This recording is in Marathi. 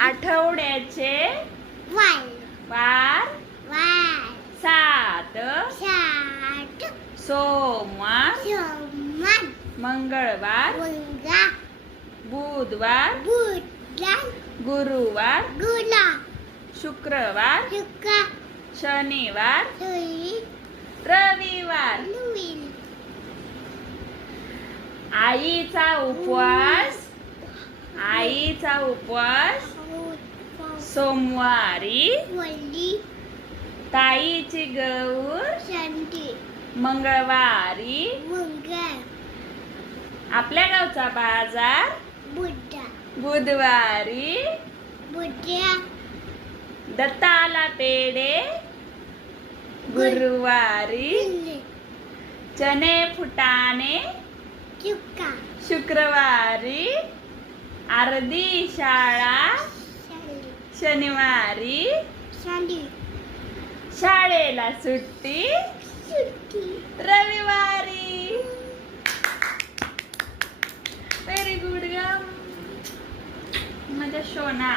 आठवड्याचे वाल वार वाल सात सात सोमवार सोमवार मंगळवार मंगा बुधवार बुधवार गुरुवार गुला शुक्रवार शुक्र शनिवार सुई रविवार लुईल आईचा उपवास आईचा उपवास. सोमवारी. ताईची गौर. मंगळवारी. मंगळ. आपल्या गावचा बाजार. बुधवारी. दत्ताला पेढे. गुरुवारी. फुटाणे. चुका शुक्रवारी. अर्धी शाळा? शनिवारी? शाळेला सुट्टी? सुट्टी. रविवारी. व्हेरी गुड ग माझ्या शोना